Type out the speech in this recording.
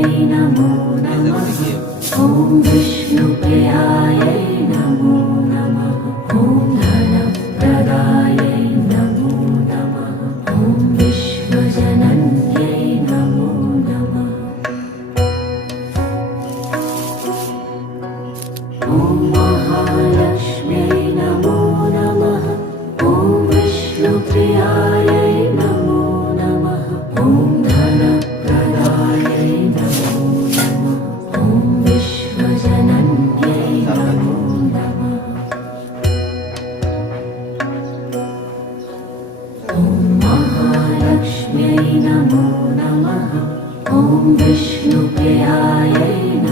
नमो नमः। ॐ विष्णुप्रियायै नमो नमः। ॐ धनप्रदायै नमो नमः। ॐ विश्वजनन्यै नमो नमः। ॐ महालक्ष्म्यै नमो नमः। ॐ विष्णुप्रियायै नमो नमः। ॐ धनप्रदायै नमो नमः। ॐ विश्वजनन्यै नमो नमः। ॐ महालक्ष्म्यै नमो नमः। ॐ विष्णुप्रियायै